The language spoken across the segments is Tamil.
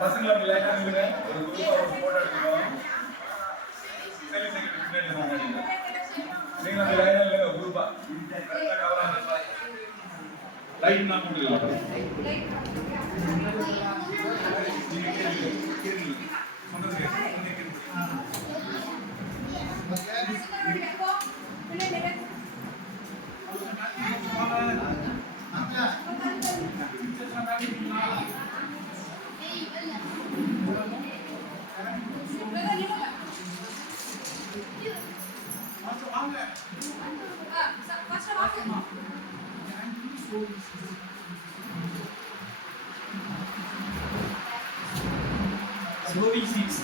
பசங்களை அப்படி லைனா நில்லுங்க. ஒரு குரூப்பா ஒரு போட்டோ எடுத்துக்கோங்க. செல்ஃபி செக்ரட்டரி பின்னாடி வாங்க. நீங்க அந்த லைனா நில்லுங்க குரூப்பா. கரெக்ட்டா கவர் ஆகுது. லைட் நான் போட்டுக்கலாம். நீங்க கேளுங்க. சொல்றது கேளுங்க. Sowing seeds.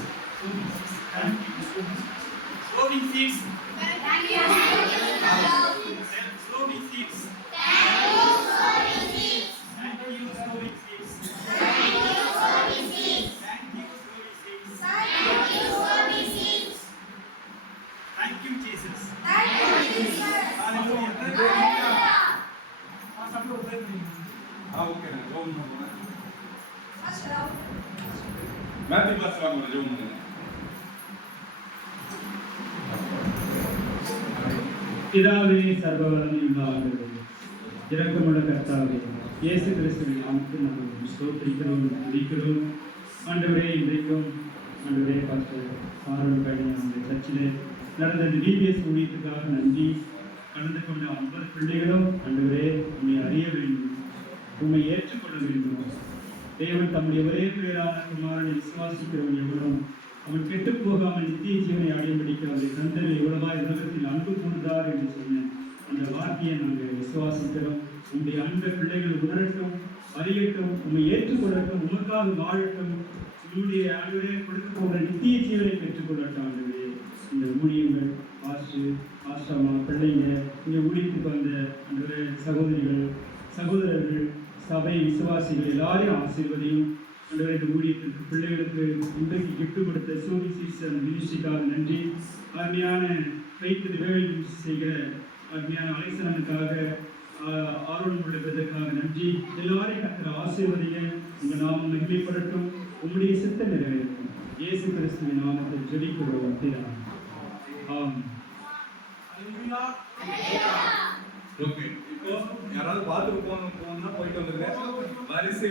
Thank you. Sowing seeds. Thank you. Sowing seeds. Thank you. Sowing seeds. Thank you. Sowing seeds. Thank you. Sowing seeds. Thank you, Jesus. Hallelujah. Okay ஜோம் பண்ணுங்க. மேத்யூ பாஸ் வாங்க ஜோம் பண்ணுங்க. பிதாவே சர்வவல்லமையுள்ள ஆண்டவரே, இரக்கமுள்ள கர்த்தாவே, இயேசு கிறிஸ்துவின் நாமத்தில் நாங்கள் ஸ்தோத்திரிக்கிறோம், துதிக்கிறோம். ஆண்டவரே, இன்றைக்கும் ஆண்டவரே பாஸ்டர் ஆரோன் பயணி அந்த சர்ச்சிலே நடந்த இந்த பிபிஎஸ் ஊழியத்துக்காக நன்றி. கலந்து கொண்ட 50 பிள்ளைகளும் ஆண்டவரே உண்மை அறிய வேண்டும், உண்மை ஏற்றுக்கொள்ள வேண்டும். தேவன் தம்முடைய ஒரே பேரான குமாரனை விசுவாசிக்கிறவன் எவனும் அவன் கெட்டு போகாமல் நித்திய ஜீவனை அடையும்படிக்கு அவரை தந்தை எவ்வளவாய் உலகத்தில் அன்பு கூர்ந்தார் என்று சொன்ன அந்த வார்த்தையை நாங்கள் விசுவாசிக்கிறோம். உங்களுடைய அன்பை பிள்ளைகள் உணரட்டும், அறியட்டும், உண்மை ஏற்றுக்கொள்ளட்டும், உமக்காக வாழட்டும், உங்களுடைய ஆண்டவரே கொடுக்க போகிற நித்திய ஜீவனை பெற்றுக்கொள்ளட்டும். ஆண்டவரே, இந்த ஊழியங்கள் ஆசிரமா பிள்ளைங்க இந்த ஊழியத்துக்கு வந்த ஆண்டவரே சகோதரிகள் சகோதரர்கள் சபை விசுவாசிகள் எல்லாரையும் ஆசீர்வதியும். ஆண்டவரே, இந்த ஊழியத்திற்கு பிள்ளைகளுக்கு இன்றைக்கு கிஃப்ட் கொடுத்த சோவி சீசன் மினிஸ்ட்ரிக்காக நன்றி. அருமையான ஃபெய்த் ரிவைவல் மினிஸ்ட்ரி செய்கிற அருமையான அலைசனனுக்காக ஆர்வம் உள்ளதற்காக நன்றி. எல்லாரையும் கர்த்தர் ஆசீர்வதிங்க. உங்கள் நாமம் மகிமைப்படட்டும், உங்களுடைய சித்தம் நிறைவேறும். இயேசு கிறிஸ்துவின் நாமத்தில் ஜெபிக்கிறோம் பிதாவே. ஆமென். ஓகே, இப்போ யாராவது பாத்ரூம் போகணும்னா போயிட்டு வந்துருங்க. வரிசை